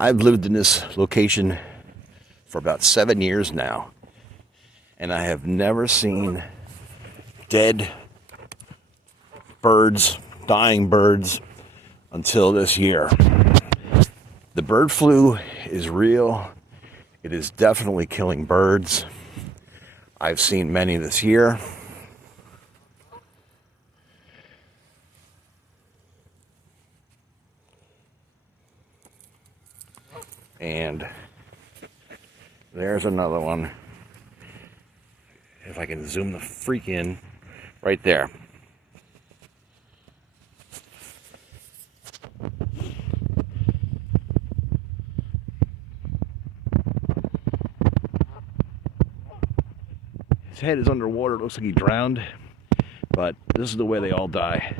I've lived in this location for about 7 years now, and I have never seen dead birds, dying birds, until this year. The bird flu is real. It is definitely killing birds. I've seen many this year. And there's another one. If I can zoom the freak in, right there. His head is underwater. It looks like he drowned, but this is the way they all die.